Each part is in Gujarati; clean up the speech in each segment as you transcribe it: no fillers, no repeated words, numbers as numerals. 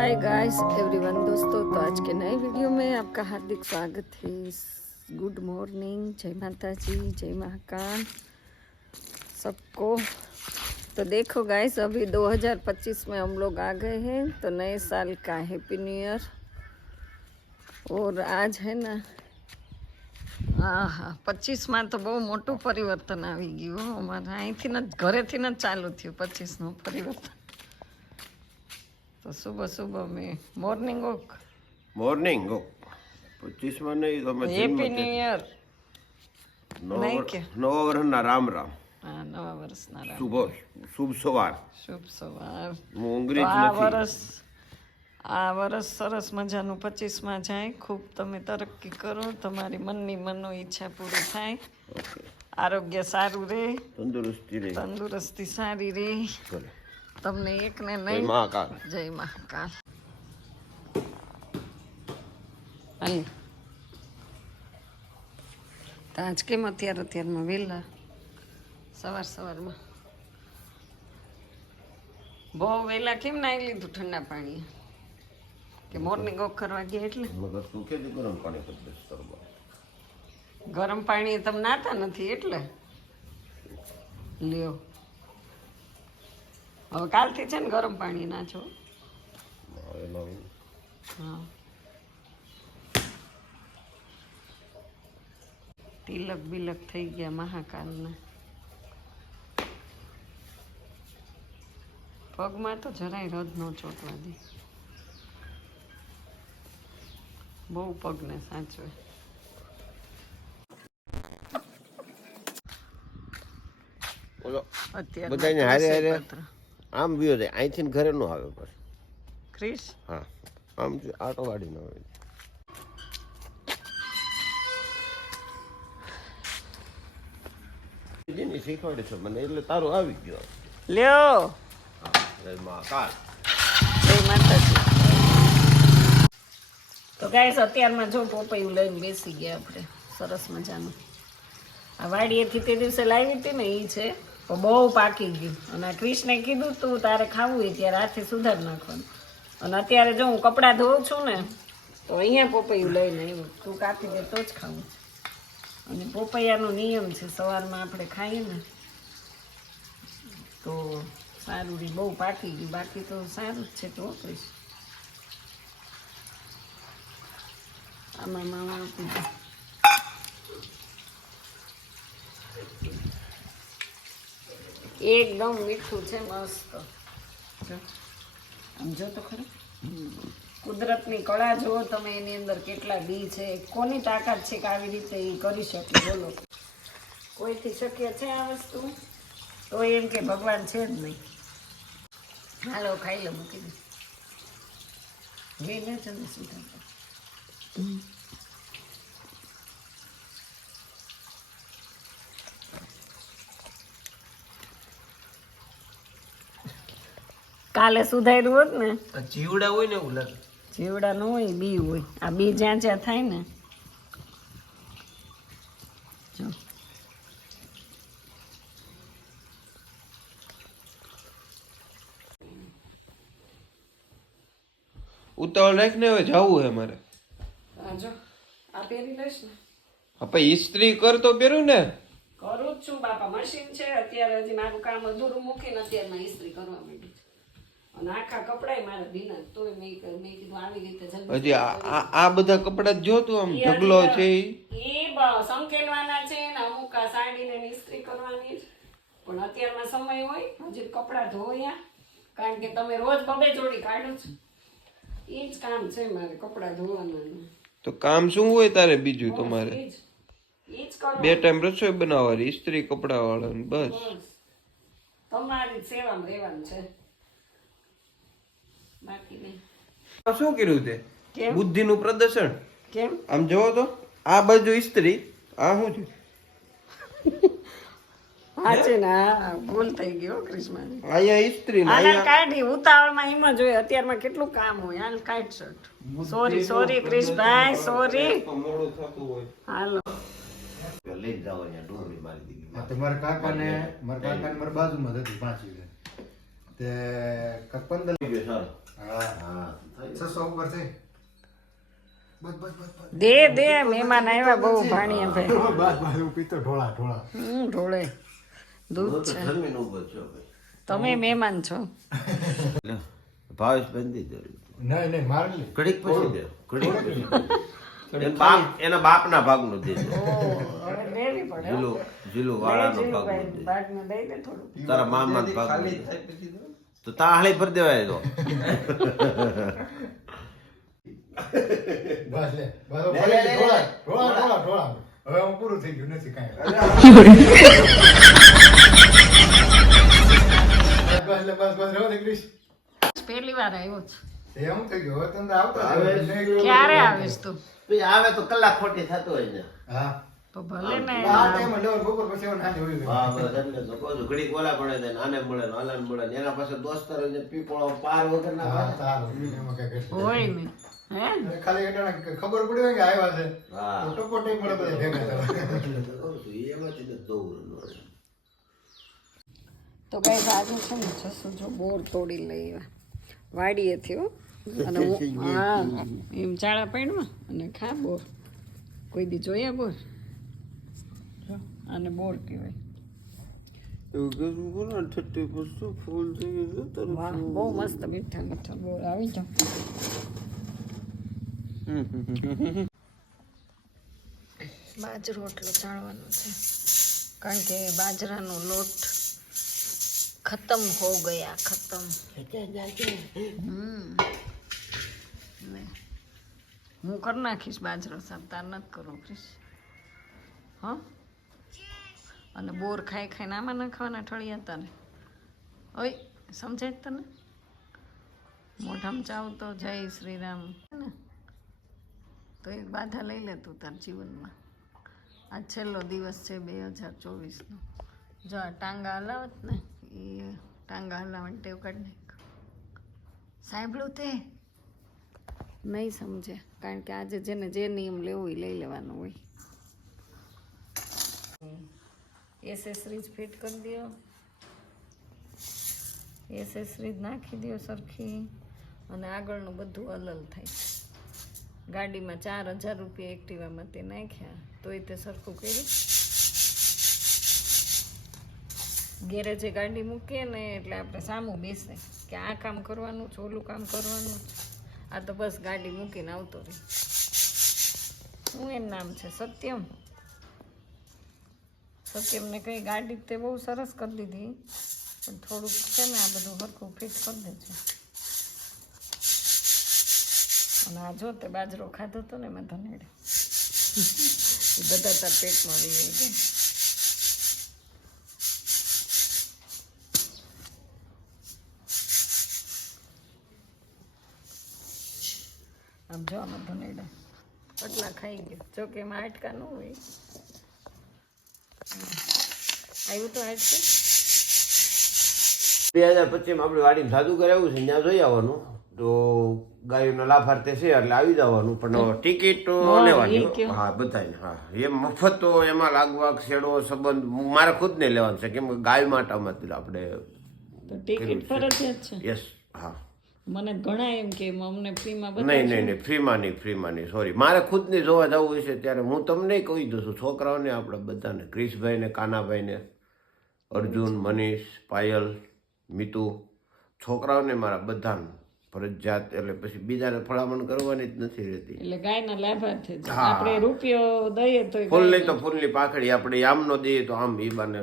हाय गाइस एवरीवन दोस्तों, तो आज के नए वीडियो में आपका हार्दिक स्वागत है। गुड मॉर्निंग, जय माता जी, जय महाकाल सबको। तो देखो गाइस, अभी 2025 में हम लोग आ गए हैं, तो नए साल का हैप्पी न्यू ईयर। और आज है ना, हाँ 25 में तो बहुत मोटू परिवर्तन आ गયું અમારે અહીંથી ને ઘરેથી ને ચાલુ થયું 25નું પરિवर्तन। तो सुबह सुबह में मॉर्निंग वॉक 25 में नहीं तो मैं हैप्पी न्यू ईयर नहीं के नवा વર્ષના રામ રામ। हाँ, नवा વર્ષના રામ શુભ સવાર। શુભ સવાર। હું અંગ્રેજ આ વર્ષ સરસ મજાનું 25 માં જાય। ખૂબ તમે તરક્કી કરો, તમારી મનની મનો ઈચ્છા પૂરી થાય, આરોગ્ય સારું રહે, તંદુરસ્તી સારી રહે તમને એકને નહીં। જય મહાકાલ। તો આજ કેમ અત્યારમાં વહેલા સવારમાં બહુ વહેલા કેમ નાહી લીધું ઠંડા પાણી કે મોર્નિંગ વોક કરવા ગયા એટલે? ગરમ પાણી તમે નાતા નથી એટલે લ્યો। હવે કાલથી છે ને ગરમ પાણી નાખો। હા, તિલક બિલક થઈ ગયા મહાકાલના। પગમાં તો જરાય રદ ન ચોટવા દે, બહુ પગને સાચવે। બધાને હારે હારે આમ વ્યો જાય, અહીંથી ઘરે નો આવે બસ ક્રિશ। હા, આમ આટો વાડી નો આવે। જેની શીખવાડે છે મને એટલે તારું આવી ગયો લ્યો। જય મહાકાલ, જય માતાજી। તો ગાઈસ અત્યારમાં જો પોપૈયું લઈને બેસી ગયા આપણે સરસ મજાનું। આ વાડીએથી તે દિવસે લાવી હતી ને એ છે, તો બહુ પાકી ગયું। અને ક્રિશને કીધું તું તારે ખાવું હોય ત્યારે હાથે સુધારી નાખવાનું। અને અત્યારે જો હું કપડાં ધોઉં છું ને, તો અહીંયા પોપૈયું લઈને આવ્યું, તું કાપી દે તો જ ખાવું। અને પોપૈયાનો નિયમ છે, સવારમાં આપણે ખાઈએ ને તો સારું રે। બહુ પાકી ગયું, બાકી તો સારું જ છે। તો કહીશ આમાં માવા આપી દે। એકદમ મીઠું છે, મસ્ત। આમ જો તો ખરું, કુદરતની કળા જુઓ તમે, એની અંદર કેટલા બી છે। કોની તાકાત છે કે આવી રીતે એ કરી શકે? બોલો, કોઈથી શક્ય છે આ વસ્તુ? તો એમ કે ભગવાન છે જ નહીં। હાલો ખાઈ લો, મૂકી દે લે ચંદ્ર સુધા। કાલે સુધાર્યું હોત ને, જીવડા હોય ને એવું લાગે। જીવડા ન હોય, બી હોય। આ બી જ્યાં જ્યાં થાય ને, જો ઉતાવળ રાખ ને, હવે જવું હે મારે। જો આ પહેરી લઈશ ને, આપણે ઇસ્ત્રી કર તો પહેરું ને। કરું જ છું બાપા, મશીન છે અત્યારે, હજી મારું કામ અધૂરું મૂકીને અત્યારમાં ઇસ્ત્રી કરવા માંડી છે। અને આખા કપડાય મારે ભીના, તોય મેં કીધું આવી રીતે હજી આ બધા કપડા જો તું આમ ઢગલો છે એ સંકેલવાના છે ને, અમુક આ સાડીને ઇસ્ત્રી કરવાની છે। પણ અત્યારમાં સમય હોય, હજી કપડા ધોયા, કારણ કે તમે રોજ બબે જોડી કાઢો છો, એ જ કામ છે મારે, કપડા ધોવાના। તો કામ શું હોય તારે બીજું તમારે? એ જ કરો, 2 ટાઈમ રસોઈ બનાવવાની, ઇસ્ત્રી કપડા વાળા, બસ તમારી સેવામાં રહેવાનું છે, બાકી નહીં। શું કર્યું તે? બુદ્ધિ નું પ્રદર્શન કેમ? આમ જોવો તો, આ બાજુ ઇસ્ત્રી, આ શું છે? હા છે ને, હા ભૂલ થઈ ગયો ક્રિસ્મસ। અહીંયા ઇસ્ત્રી ને હાલ કાઢી, ઉતાવળમાં એમ જ હોય, અત્યારમાં કેટલું કામ હોય। હાલ કાઢ શર્ટ, સોરી ક્રિશભાઈ, સોરી। મોડું થતું હોય, હાલો લઈ જાવ અહીંયા ડુંગળી મારી દીધી। મારા કાકાને મારા બાજુમાં જ હતી 5 વીઘા, તે કક 15 સર હા હા 600 ઉપર છે બસ બસ બસ બસ દે દે મહેમાન આવ્યા બહુ ભાણિયા ભાઈ બસ બસ હું પીતો ઢોળા ઢોળે દૂધ હું તો છે જમીન ઉપર છો ભાઈ તમે મહેમાન છો ભાવેશ બંધી દે નહીં માર નહીં ઘડીક પછી દે ઘડીક એના બાપના ભાગનું દેજો હવે દેવી પડે હો. જીલું વાળાનો ભાગનું દે ભાગમાં દઈ દે થોડું તારા મામા ભાગનું દે. તો તાળી ભરી દેવાય તો બસ લે બસ ફરીથી ઢોળા હવે હું પૂરું થઈ ગયું નથી કાંઈ બસ રહો ને ક્રિશ પહેલી વાર આવ્યો છું એમ થઈ ગયું હવે તમને આવતો ક્યારે આવીશ તું પછી આવે તો કલાક ખોટી થતો હોય ને હા તો ભલે ને આ ટાઈમ લેવલ બપોર પછી એવું ના જોયું હા બસ એટલે તો કહું છું ઘડીક ઓલા પડે છે ને આને મળે ને આલાને મળે ને એના પાસે દોસ્તારો જે પીપળો પાર વગર ના હા સારું એમાં કઈ ઘટે હોય ને હે નહીં. ખાલી એટાણે ખબર પડી હોય કે આવ્યા છે હા તો ટપો ટેપ મળે બધા ભેગા થવા. એટલે તો કહું છું એમાંથી તો દોડ ન તો કઈ આજે છે ને જશું જો બોર તોડી લઈ આવ્યા વાડીએથી હો અને હા એમ ચાળા પાડવા અને ખા બોર કોઈ દી જોયા બોર જો, આને બોર કહેવાય વાહ બહુ મસ્ત મીઠા મીઠા બોર આવી જાઓ બાજરો એટલો ચાળવાનો છે કારણ કે બાજરાનો લોટ ખતમ હો ગયા ખતમ લે. હું કરી નાખીશ બાજરો સાહેબ તાર નથી કરો પ્લીઝ હા અને બોર ખાઈ ખાઈને આમાં નાખવાના ઠળિયા તને ઓય સમજાય જ તને મોઢામાં ચાવ તો જય શ્રી રામ ને તો એક બાધા લઈ લે તું તાર જીવનમાં આ છેલ્લો દિવસ છે 2024નો જો આ ટાંગા હલાવત ને એ ટાંગા હલાવવાની ટેવ કાઢી નાખ સાંભળ્યું તે નહીં સમજે કારણ કે આજે જેને જે નિયમ લેવો એ લઈ લેવાનો હોય એસેસરીજ ફિટ કરી દો એસેસરીજ નાખી દો સરખી અને આગળનું બધું અલલ થાય ગાડીમાં 4000 રૂપિયા એક્ટિવામાં તે નાખ્યા તોય તે સરખું કર્યું ગેરેજે ગાડી મૂકીએ ને એટલે આપણે સામું બેસે કે આ કામ કરવાનું છે ઓલું કામ કરવાનું છે આ તો બસ ગાડી મૂકીને આવતો રહી શું એનું નામ છે સત્યમ સત્યમને કઈ ગાડી તે બહુ સરસ કરી દીધી પણ થોડુંક છે ને આ બધું હરખું ફિટ કરી દેજો અને આ જો તે બાજરો ખાધો હતો ને એમાં ધનેડે એ બધા તાર પેટમાં રહી ગઈ આમ જો આમાં ધનેડા પટલા ખાઈ ગયો જો કે એમાં હાડકા ન હોય આવ્યું તો હાડકે 2025 માં આપણે વાડીમાં સાદું કરાવ્યું છે ત્યાં જોઈ આવવાનું તો ગાયોનો લાભાર્થે છે એટલે આવી જવાનું પણ ટિકિટ લેવાની હા બધાને હા એમ મફત તો એમાં લાગવા છેડો સંબંધ મારે ખુદ ને લેવાનું છે કેમ કે ગાય માટામાં આપણે તો ટિકિટ ફરજિયાત છે યસ હા મને ઘણા એમ કે અમને ફ્રીમાં નહીં ફ્રીમાં નહીં સોરી મારે ખુદને જોવા જવું હોય છે ત્યારે હું તમને કહી દઉં છું છોકરાઓને આપણે બધાને ક્રિશભાઈને કાનાભાઈને અર્જુન મનીષ પાયલ મિતુ છોકરાઓને મારા બધાને ફરજિયાત એટલે પછી બીજાને ફળામણ કરવાની જ નથી રહેતી એટલે ગાયના લાભાર્થે જ આપણે રૂપિયો દઈએ તો ફૂલ નહીં તો ફૂલની પાંખડી આપણે આમ નો દઈએ તો આમ એ બાને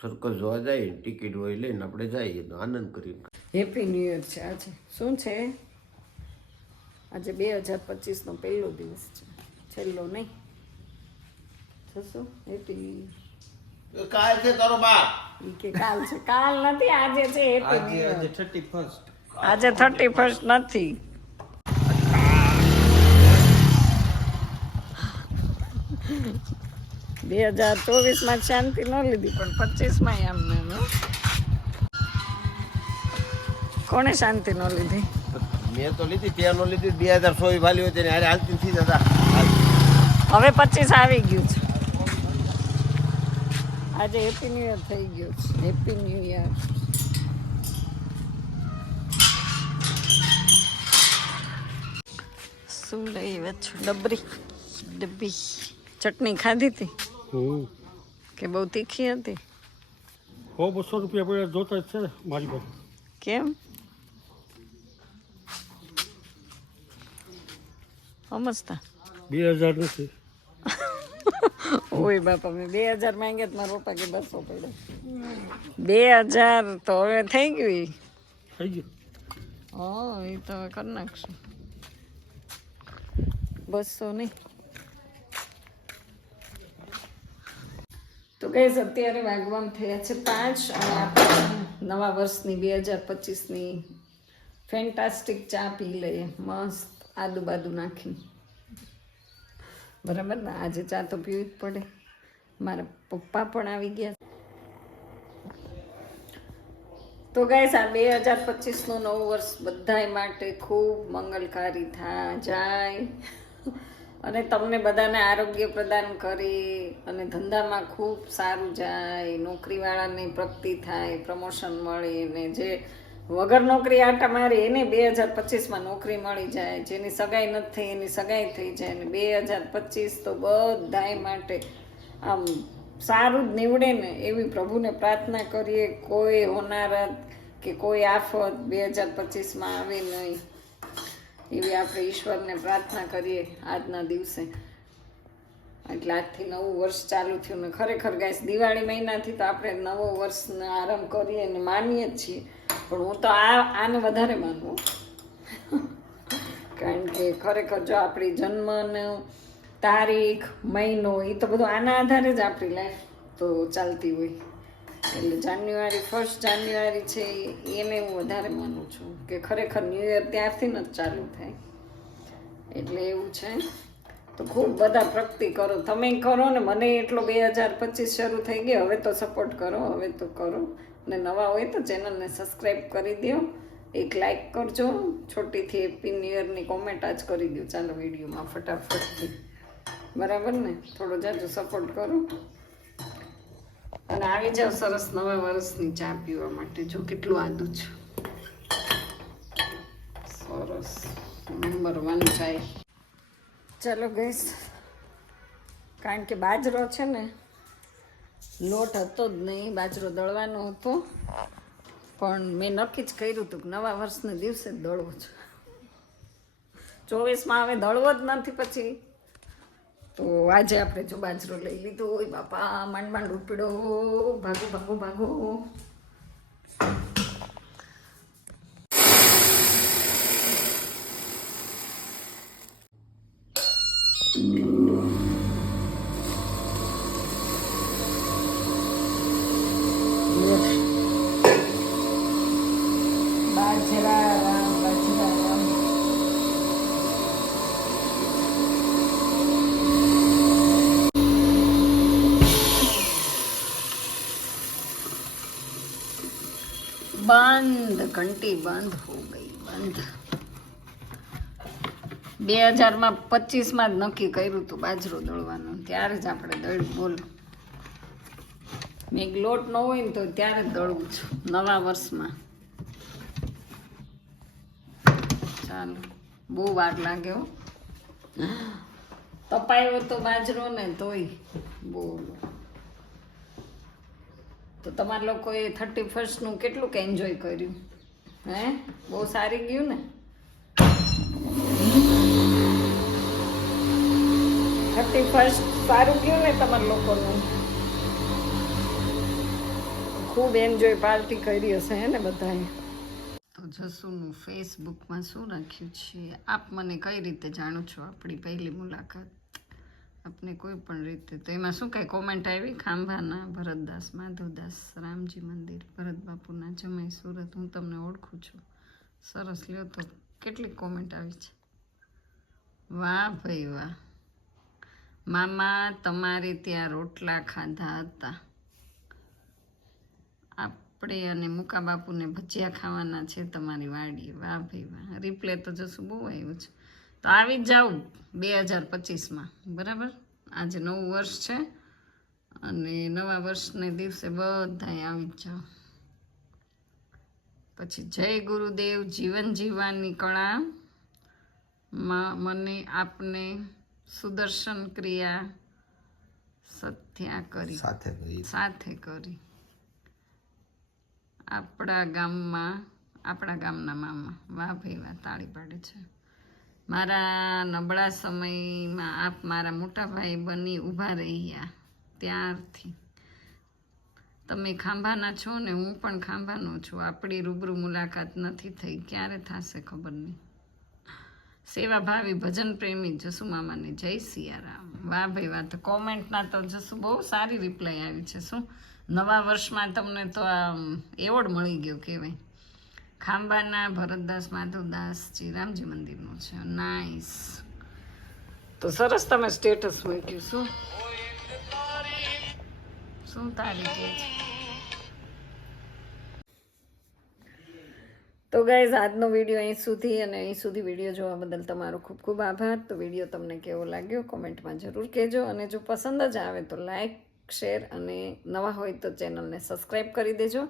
સર્કસ જોવા જાય ટિકિટ હોય લઈને આપણે જઈએ તો આનંદ કરીએ હેપી ન્યૂ યર છે આજે શું છે આજે 2025 નો પહેલો દિવસ છે છેલ્લો નહીં શું હેપી કાલ છે તારો બાપ ઈ કે કાલ છે કાલ નથી આજે છે હેપી ન્યૂ યર 31st આજે 31st નથી બે 2024 માં શાંતિ ન લીધી પણ 25 માં આમ ને કોને શાંતિ ન લીધી મેં તો લીધી ત્યાં નો લીધી 2016 વાલી હોય તેને હારે હાલતી થઈ જતા હવે 25 આવી ગયું છે આજે હેપી ન્યૂ યર થઈ ગયું છે હેપી ન્યૂ યર શું લઈ આવ્યા છો? ડબ્બી ચટણી ખાધી હતી કે બહુ તીખી હતી? 200 રૂપિયા પડ્યા જોતા જ છે મારી પાસે. કેમ સમજતા? 2000 નથી. ઓય બાપા, મેં 2000 માંગ્યા તો મારા પપ્પા કે 200 પડ્યા. 2000 તો હવે થઈ ગયું ઈ. થઈ ગયું. હા, એ તો હવે કરી નાખશું. 200 નહીં. તો ગઈસ અત્યારે વાગવામાં થયા છે 5 અને આપણે નવા વર્ષની 2025ની ફેન્ટાસ્ટિક ચા પી લઈએ મસ્ત આદુ બાદુ નાખીને. બરાબર ને? આજે ચા તો પીવી જ પડે. મારા પપ્પા પણ આવી ગયા. તો ગાઈસ આ 2025નું નવું વર્ષ બધાય માટે ખૂબ મંગલકારી જાય અને તમને બધાને આરોગ્ય પ્રદાન કરી અને ધંધામાં ખૂબ સારું જાય, નોકરીવાળાને પ્રગતિ થાય, પ્રમોશન મળે, ને જે વગર નોકરી આટા મારે એને 2025માં નોકરી મળી જાય, જેની સગાઈ નથી થઈ એની સગાઈ થઈ જાય. અને 2025 તો બધાય માટે આમ સારું જ નીવડે ને એવી પ્રભુને પ્રાર્થના કરીએ. કોઈ હોનારત કે કોઈ આફત 2025માં આવે નહીં એવી આપણે ઈશ્વરને પ્રાર્થના કરીએ આજના દિવસે. એટલે આજથી નવું વર્ષ ચાલુ થયું ને ખરેખર ગાઈસ દિવાળી મહિનાથી તો આપણે નવો વર્ષનો આરંભ કરીએ અને માનીએ જ છીએ, પણ હું તો આને વધારે માનું. કારણ કે ખરેખર જો આપણી જન્મનો તારીખ મહિનો એ તો બધું આના આધારે જ આપણી લાઈફ તો ચાલતી હોય. એટલે જાન્યુઆરી 1 જાન્યુઆરી છે એને હું વધારે માનું છું કે ખરેખર ન્યૂ યર ત્યારથી જ ચાલુ થાય. એટલે એવું છે. તો ખૂબ બધા પ્રગતિ કરો, તમે કરો ને મને એટલો 2025 શરૂ થઈ ગયો. હવે તો સપોર્ટ કરો, હવે તો કરો. અને નવા હોય તો ચેનલને સબસ્ક્રાઈબ કરી દો, એક લાઈક કરજો, છોટીથી હેપી ન્યૂ યરની કોમેન્ટ આજ કરી દો ચાલો વિડીયોમાં ફટાફટથી. બરાબર ને? થોડો જાજો સપોર્ટ કરો અને આવી જાવ સરસ નવા વર્ષની ચા પીવા માટે. જો કેટલું આદુ છે, સરસ નંબર 1 ચાય. ચાલો ગઈસ, કારણ કે બાજરો છે ને લોટ હતો જ નહીં, બાજરો દળવાનો હતો, પણ મેં નક્કી જ કર્યું હતું કે નવા વર્ષના દિવસે જ દળવો છે. 24માં હવે દળવો જ નથી પછી. તો આજે આપણે જો બાજરો લઈ લીધો. ઓય બાપા, માંડ માંડ ઉપડ્યો, ભાગો ભાગો ભાગો. બાજરા રામ, બાજરા રામ. બંધ, ઘંટી બંધ હો ગઈ, બંધ. 2025માં જ નક્કી કર્યું હતું બાજરો દળવાનું, ત્યારે જ આપણે દળ્યું. બોલો, મેં લોટ ન હોય ને તો ત્યારે જ દળવું છું નવા વર્ષમાં. ચાલો, બહુ વાર લાગ્યો તપાયો તો બાજરો ને તોય. બોલો, તો તમારા લોકોએ 31નું કેટલુંક એન્જોય કર્યું? હે, બહુ સારી ગયું ને? 31 સારું ગયું ને તમારા લોકોનું? ખૂબ એન્જોય પાર્ટી કરી હશે હે ને બધાએ? તો જસુનું ફેસબુકમાં શું રાખ્યું છે? આપ મને કઈ રીતે જાણો છો? આપણી પહેલી મુલાકાત આપને કોઈ પણ રીતે. તો એમાં શું કઈ કોમેન્ટ આવી? ખાંભાના ભરતદાસ, માધવદાસ, રામજી મંદિર, ભરત બાપુના જમાઈ સુરત, હું તમને ઓળખું છું. સરસ, લ્યો તો કેટલી કોમેન્ટ આવી છે. વાહ ભાઈ વાહ. મામા તમારે ત્યાં રોટલા ખાધા હતા, આપણે અને મુકા બાપુને ભજીયા ખાવાના છે તમારી વાડીએ. વાહ ભાઈ વાહ. રિપ્લે તો જશું બહુ આવ્યું છે. તો આવી જ જાઉં 2025માં. બરાબર, આજે નવું વર્ષ છે અને નવા વર્ષને દિવસે બધાએ આવી જ જાઓ. પછી જય ગુરુદેવ, જીવન જીવવાની કળા, મને આપને સુદર્શન ક્રિયા સત્યા કરી સાથે કરી આપણા ગામના મામા વાહ ભાઈ વાહ તાળી પાડે છે મારા નબળા સમયમાં આપ મારા મોટા ભાઈ બની ઊભા રહ્યા ત્યારથી તમે ખાંભાના છો ને હું પણ ખાંભાનો છું આપણી રૂબરૂ મુલાકાત નથી થઈ ક્યારે થશે ખબર નહીં સેવાભાવી ભજન પ્રેમી જસુ મામાને જય સિયારામ વાહ ભાઈ વાહ તો કોમેન્ટના તો જસુ બહુ સારી રિપ્લાય આવી છે શું નવા વર્ષમાં તમને તો આ એવોર્ડ મળી ગયો કહેવાય ખાંભાના ભરતદાસ માધવદાસજી રામજી મંદિરનું છે નાઈસ તો સરસ તમે સ્ટેટસ મૂક્યું શું તારીખ છે તો ગાઈઝ આજનો વિડીયો અહીં સુધી અને અહીં સુધી વિડીયો જોવા બદલ તમારો ખૂબ ખૂબ આભાર તો વિડીયો તમને કેવો લાગ્યો કોમેન્ટમાં જરૂર કહેજો અને જો પસંદ જ આવે તો લાઈક શેર અને નવા હોય તો ચેનલને સબસ્ક્રાઈબ કરી દેજો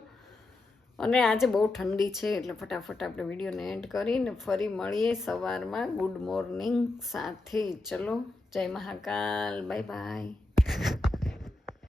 અને આજે બહુ ઠંડી છે એટલે ફટાફટ આપણે વિડીયોને એન્ડ કરીને ફરી મળીએ સવારમાં ગુડ મોર્નિંગ સાથે ચલો જય મહાકાલ બાય બાય